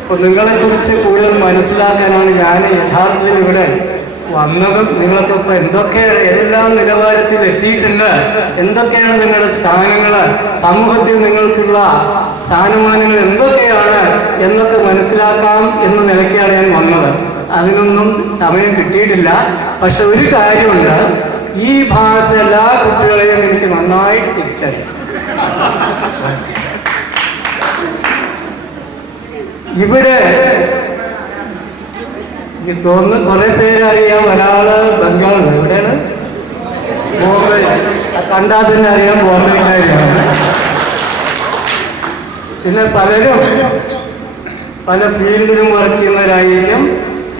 അപ്പോൾ നിങ്ങളെക്കുറിച്ച് കൂടുതൽ മനസ്സിലാക്കാനാണ് ഞാൻ യഥാർത്ഥത്തിൽ ഇവിടെ വന്നതും. നിങ്ങൾക്കിപ്പോൾ എന്തൊക്കെയാണ്, ഏതെല്ലാം നിലവാരത്തിൽ എത്തിയിട്ടുണ്ട്, എന്തൊക്കെയാണ് നിങ്ങളുടെ സ്ഥാനങ്ങൾ, സമൂഹത്തിൽ നിങ്ങൾക്കുള്ള സ്ഥാനമാനങ്ങൾ എന്തൊക്കെയാണ് എന്നൊക്കെ മനസ്സിലാക്കാം എന്ന നിലയ്ക്കാണ് ഞാൻ വന്നത്. അതിനൊന്നും സമയം കിട്ടിയിട്ടില്ല. പക്ഷെ ഒരു കാര്യമുണ്ട്, ഈ ഭാഗത്തെ എല്ലാ കുട്ടികളെയും എനിക്ക് നന്നായിട്ട് തിരിച്ചറിയാം. ഇവിടെ എനിക്ക് തോന്നുന്നു കുറെ പേരറിയാം. ഒരാള് ബംഗാളിൽ, എവിടെയാണ്, ബോംബെ. കണ്ടാൽ തന്നെ അറിയാം ബോംബെക്കാരിയാണ്. പിന്നെ പലരും പല ഫീൽഡിലും വർക്ക് ചെയ്യുന്നവരായിരിക്കും.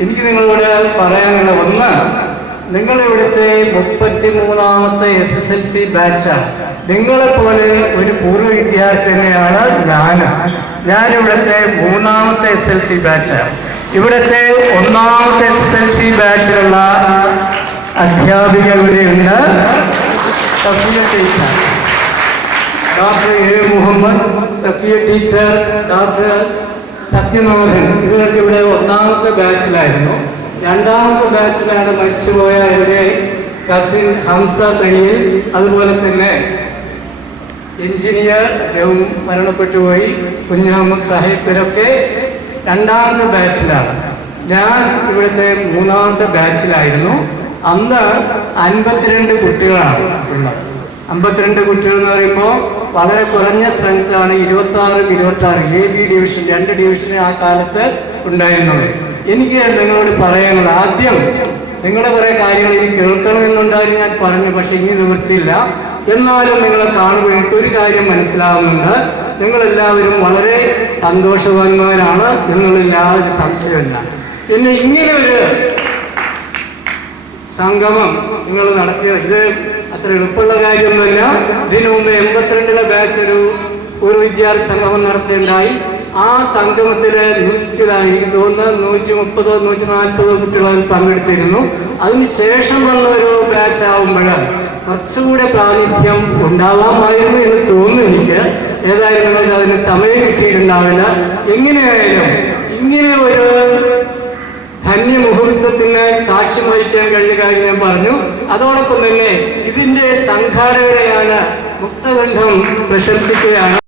എനിക്ക് നിങ്ങളോട് പറയാനുള്ള ഒന്ന്, നിങ്ങളിവിടുത്തെ 33ാമത്തെ SSLC ബാച്ചാണ്. നിങ്ങളെപ്പോലെ ഒരു പൂർവ്വ വിദ്യാർത്ഥി തന്നെയാണ് ഞാനിവിടുത്തെ 3ാമത്തെ SSLC ബാച്ചാണ്. ഇവിടുത്തെ 1ാമത്തെ SSLC ബാച്ചിലുള്ള അധ്യാപിക ഇവിടെയുണ്ട്. Safiya teacher, doctor A. Muhammad, Safiya teacher, doctor Sathyanathan, ഇവരൊക്കെ ഇവിടെ 1ാമത്തെ ബാച്ചിലായിരുന്നു. 2ാമത്തെ ബാച്ചിലാണ് മരിച്ചുപോയ എൻ്റെ കസിൻ ഹംസ തയ്യിൽ. അതുപോലെ തന്നെ എഞ്ചിനീയർ മരണപ്പെട്ടുപോയി കുഞ്ഞഹമ്മദ് സാഹിബ്. ഇവരൊക്കെ 2ാമത്തെ ബാച്ചിലാണ്. ഞാൻ ഇവിടുത്തെ 3ാമത്തെ ബാച്ചിലായിരുന്നു. അന്ന് 52 കുട്ടികളാണ് ഉള്ളത്. 52 കുട്ടികൾ എന്ന് പറയുമ്പോൾ വളരെ കുറഞ്ഞ സ്ട്രെങ്ത്താണ്. 26 AB ഡിവിഷൻ, 2 ഡിവിഷന് ആ കാലത്ത് ഉണ്ടായിരുന്നത്. എനിക്ക് നിങ്ങളോട് പറയാനുള്ളത്, ആദ്യം നിങ്ങളുടെ കുറേ കാര്യങ്ങൾ എനിക്ക് കേൾക്കണമെന്നുണ്ടായിരുന്നു, ഞാൻ പറഞ്ഞു. പക്ഷെ ഇനി നിവൃത്തിയില്ല. എന്നാലും നിങ്ങളെ കാണുമ്പോൾ എനിക്കൊരു കാര്യം മനസ്സിലാവുന്നുണ്ട്, നിങ്ങളെല്ലാവരും വളരെ സന്തോഷവാന്മാരാണ് എന്നുള്ള യാതൊരു സംശയമില്ല. പിന്നെ ഇങ്ങനെ ഒരു സംഗമം നിങ്ങൾ നടത്തിയ ഇത് അത്ര എളുപ്പമുള്ള കാര്യമൊന്നുമല്ല. ഇതിനു മുമ്പ് 82ലെ ബാച്ച് ഒരു വിദ്യാർത്ഥി സംഗമം നടത്തേണ്ടായി. ആ സംഗമത്തിൽ എനിക്ക് തോന്നുന്നത് 130-140 കുട്ടികൾ പങ്കെടുത്തിരുന്നു. അതിനുശേഷം വന്ന ഒരു ബാച്ച് ആവുമ്പോൾ കുറച്ചുകൂടെ പ്രാതിനിധ്യം ഉണ്ടാവാമായിരുന്നു എന്ന് തോന്നുന്നു എനിക്ക്. ഏതായാലും നിങ്ങൾക്ക് അതിന് സമയം കിട്ടിയിട്ടുണ്ടാവില്ല. എങ്ങനെയായാലും ഇങ്ങനെ ഒരു ധന്യമുഹൂർത്തത്തിന് സാക്ഷ്യം വഹിക്കാൻ കഴിഞ്ഞ കാര്യം ഞാൻ പറഞ്ഞു. അതോടൊപ്പം തന്നെ ഇതിൻ്റെ സംഘാടകരെയാണ് മുക്തകണ്ഠം പ്രശംസിക്കുകയാണ്.